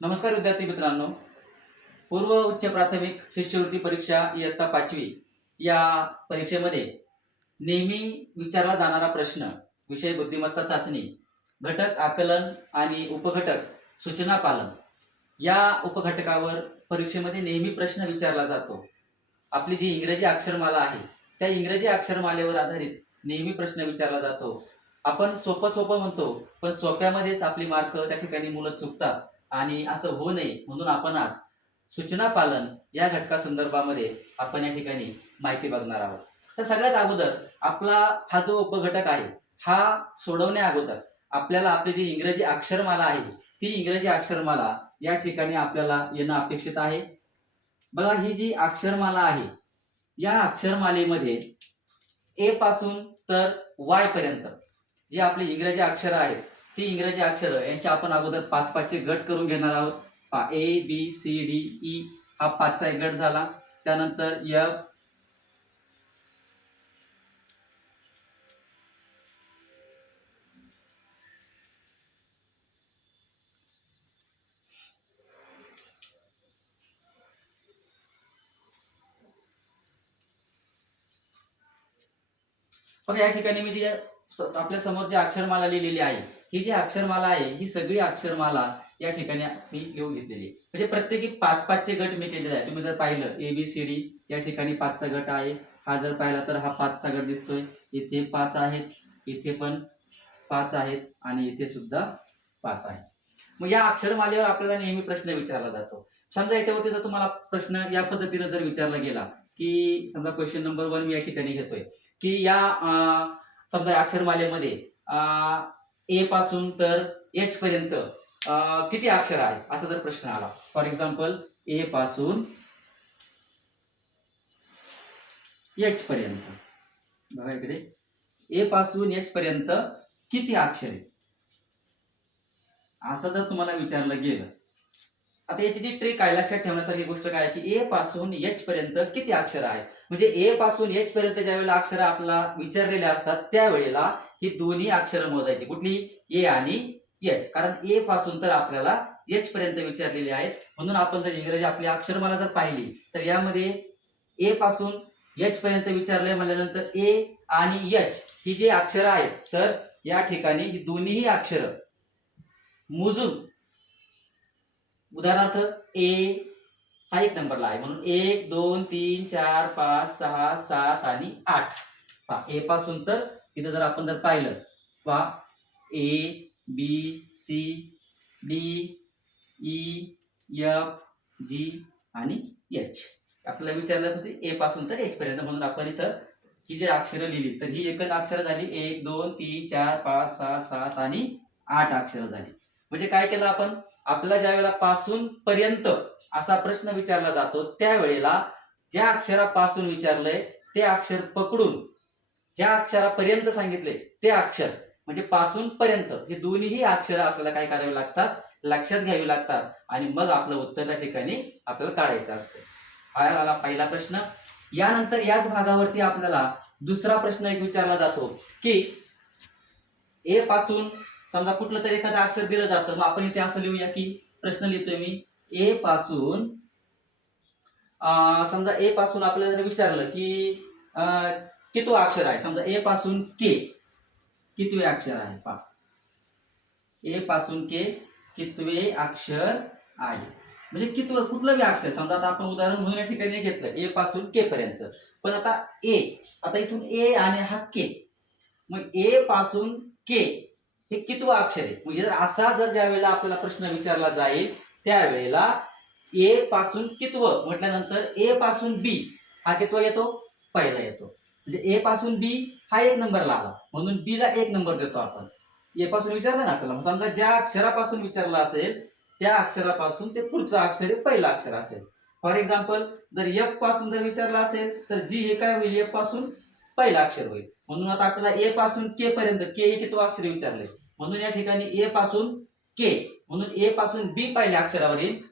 नमस्कार विद्यार्थी मित्रांनो, पूर्व उच्च प्राथमिक शिष्यवृत्ती परीक्षा इयत्ता 5वी या परीक्षेमध्ये नेहमी विचारला जाणारा प्रश्न, विषय बुद्धिमत्ता चाचणी, घटक आकलन आणि उपघटक सूचना पालन या उपघटकावर परीक्षेमध्ये नेहमी प्रश्न विचारला जातो. आपली जी इंग्रजी अक्षरमाला आहे त्या इंग्रजी अक्षरमालेवर आधारित नेहमी प्रश्न विचारला जातो. आपण सोपं म्हणतो, पण सोप्यामध्येच आपली मार्क त्या ठिकाणी मुलं चुकतात आणि असं होऊ नये म्हणून आपण आज सूचना पालन या घटका संदर्भामध्ये आपण या ठिकाणी माहिती बघणार आहोत. तर सगळ्यात अगोदर आपला हा जो उपघटक आहे हा सोडवण्या अगोदर आपल्याला आपली जी इंग्रजी अक्षरमाला आहे ती इंग्रजी अक्षरमाला या ठिकाणी आपल्याला येणं अपेक्षित आहे. बघा, ही जी अक्षरमाला आहे या अक्षरमालेमध्ये ए पासून तर वाय पर्यंत जी आपली इंग्रजी अक्षर आहेत ती इंग्रजी अक्षर यांचे आपण अगोदर 5-5चे गट करून घेणार आहोत. A B C D E हा 5चा एक गट झाला. त्यानंतर एफ, पण या ठिकाणी मी जी आपल्या समोर जी अक्षरमाला लिहिलेली आहे ही जी अक्षरमाला आहे ही सगळी अक्षरमाला या ठिकाणी मी लिहून घेतलेली आहे. म्हणजे प्रत्येकी 5-5चे गट मी केलेले आहे. तुम्ही जर पाहिलं ए बी सी डी या ठिकाणी 5चा गट आहे. हा जर पाहिला तर हा 5चा गट दिसतोय. इथे 5 आहेत, इथे पण 5 आहेत आणि इथे सुद्धा 5 आहे. मग या अक्षरमालेवर आपल्याला नेहमी प्रश्न विचारला जातो. समजा याच्यावरती जर तुम्हाला प्रश्न या पद्धतीने जर विचारला गेला की समजा क्वेश्चन नंबर 1 मी या ठिकाणी घेतोय की या समजा अक्षरमालेमध्ये ए पासून तर एच पर्यंत किती अक्षर आहे असा जर प्रश्न आला. फॉर एक्झाम्पल ए पासून एच पर्यंत, बघा इकडे ए पासून एच पर्यंत किती अक्षर आहे असं जर तुम्हाला विचारलं गेलं. आता याची जी ट्रिक आहे लक्षात ठेवण्यासारखी गोष्ट काय आहे की ए पासून एच पर्यंत किती अक्षर आहे. म्हणजे ए पासून एच पर्यंत ज्या वेळेला अक्षर आपल्याला विचारलेले असतात त्यावेळेला ही दोन्ही अक्षर मोजायची, कुठली ए आणि एच. कारण ए पासून तर आपल्याला एच पर्यंत विचारलेले आहेत. म्हणून आपण जर इंग्रजी आपली अक्षरमाला जर पाहिली तर यामध्ये ए पासून एच पर्यंत विचारले म्हणल्यानंतर ए आणि एच ही जी अक्षर आहेत तर या ठिकाणी ही दोन्ही अक्षर मोजून, उदाहरणार्थ ए हा 1 नंबरला आहे म्हणून 1 2 3 4 5 6 7 आणि 8. ए पासून तर इथं जर आपण जर पाहिलं पहा A B C D E F G आणि एच आपल्याला विचारलं कसं ए पासून तर एच पर्यंत. म्हणून आपण इथं ही जी अक्षरं लिहिली तर ही एकच अक्षर झाली. 1 2 3 4 5 6 7 आणि 8 अक्षरं झाली. म्हणजे काय केलं आपण, आपल्याला ज्या वेळेला पासून पर्यंत असा प्रश्न विचारला जातो त्यावेळेला ज्या अक्षरापासून विचारलंय ते अक्षर पकडून ज्या अक्षरापर्यंत सांगितले ते अक्षर म्हणजे पासून पर्यंत हे दोन्ही अक्षर आपल्याला काय करावे लागतात, लक्षात घ्यावी लागतात आणि मग आपलं उत्तर त्या ठिकाणी आपल्याला काढायचं असतं. हा आला पहिला प्रश्न. यानंतर याच भागावरती आपल्याला दुसरा प्रश्न एक विचारला जातो की ए पासून समजा कुठलं तरी एखादं अक्षर दिलं जातं. मग आपण इथे असं लिहूया की प्रश्न लिहितोय मी ए पासून समजा ए पासून आपल्याला जर विचारलं की कितवं अक्षर आहे, समजा ए पासून के कितवे अक्षर आहे. पहा ए पासून के कितवे अक्षर आहे म्हणजे कितवं कुठलं बी अक्षर. समजा आता आपण उदाहरण म्हणून या ठिकाणी घेतलं ए पासून के पर्यंत. पण आता इथून ए आणि हा के, मग ए पासून के हे कितवं अक्षर आहे. म्हणजे जर असा ज्या वेळेला आपल्याला प्रश्न विचारला जाईल त्यावेळेला ए पासून कितवं म्हटल्यानंतर ए पासून बी हा कितवा येतो, पहिला येतो. म्हणजे ए पासून बी हा 1 नंबरला आला म्हणून बी ला 1 नंबर देतो आपण. ए पासून विचारलं ना आपल्याला, समजा ज्या अक्षरापासून विचारलं असेल त्या अक्षरापासून ते पुढचं अक्षर हे पहिलं अक्षर असेल. फॉर एक्झाम्पल जर एफ पासून जर विचारलं असेल तर जी हे काय होईल, एफ पासून पहिलं अक्षर होईल. म्हणून आता आपल्याला ए पासून के पर्यंत के हे कितवं अक्षर विचारले म्हणून या ठिकाणी ए पासून के म्हणून ए पासून बी पहिल्या अक्षरावर येईल,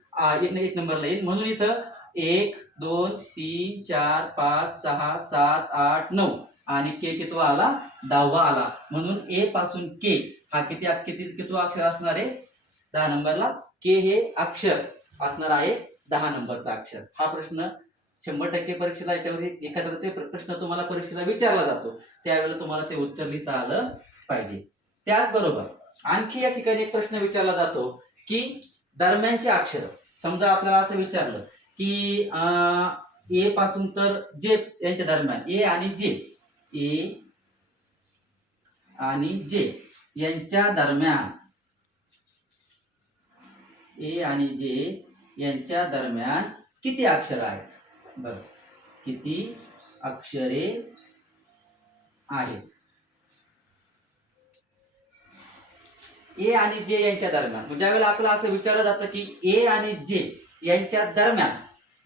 1 नंबरला येईल. म्हणून इथं 1 2 3 4 5 6 7 8 9 आणि के कितवा आला, 10वा आला. म्हणून ए पासून के हा कितवा अक्षर असणार आहे, 10 नंबरला के हे अक्षर असणार आहे 10 नंबरचा अक्षर. हा प्रश्न 100% परीक्षेला याच्यावर एखादा प्रश्न तुम्हाला परीक्षेला विचारला जातो, त्यावेळेला तुम्हाला ते उत्तर लिहिता आलं पाहिजे. त्याचबरोबर आणखी या ठिकाणी एक प्रश्न विचारला जातो की दरम्यानची अक्षर. समजा आपल्याला असं विचारलं की ए पासून तर जे यांच्या दरम्यान ए आणि जे, ए आणि जे यांच्या दरम्यान, ए आणि जे यांच्या दरम्यान किती अक्षर आहेत? बरं, किती अक्षरे आहेत? ए आणि जे यांच्या दरम्यान, ज्या वेळेला आपल्याला असं विचारलं जातं की ए आणि जे यांच्या दरम्यान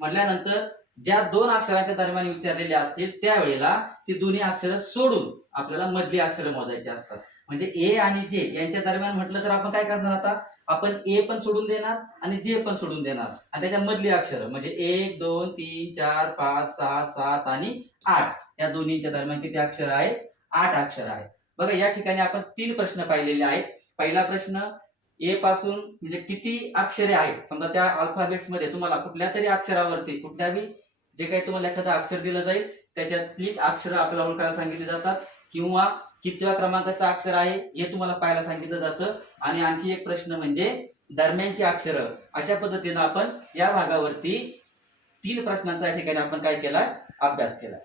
म्हटल्यानंतर ज्या 2 अक्षरांच्या दरम्यान विचारलेले असतील त्यावेळेला ती दोन्ही अक्षरं सोडून आपल्याला मधली अक्षरं मोजायची असतात. म्हणजे ए आणि जे यांच्या दरम्यान म्हटलं तर आपण काय करणार? आता आपण ए पण सोडून देणार आणि जे पण सोडून देणार आणि त्याच्या मधली अक्षरं म्हणजे 1 2 3 4 5 6 7 आणि 8 या दोन्हींच्या दरम्यान किती अक्षर आहेत? 8 अक्षर आहेत. बघा या ठिकाणी आपण 3 प्रश्न पाहिलेले आहेत. पहिला प्रश्न ए पासून म्हणजे किती अक्षरे आहेत. समजा त्या अल्फाबेट्स मध्ये तुम्हाला कुठल्या तरी अक्षरावरती कुठल्याही जे काही तुम्हाला एखादं अक्षर दिलं जाईल त्याच्यातली अक्षरं आपल्याला ओळखायला सांगितली जातात किंवा कितव्या क्रमांकाचं अक्षर आहे हे तुम्हाला पाहायला सांगितलं जातं. आणि आणखी एक प्रश्न म्हणजे दरम्यानची अक्षरं. अशा पद्धतीनं आपण या भागावरती 3 प्रश्नांचा या ठिकाणी आपण काय केला? अभ्यास केला.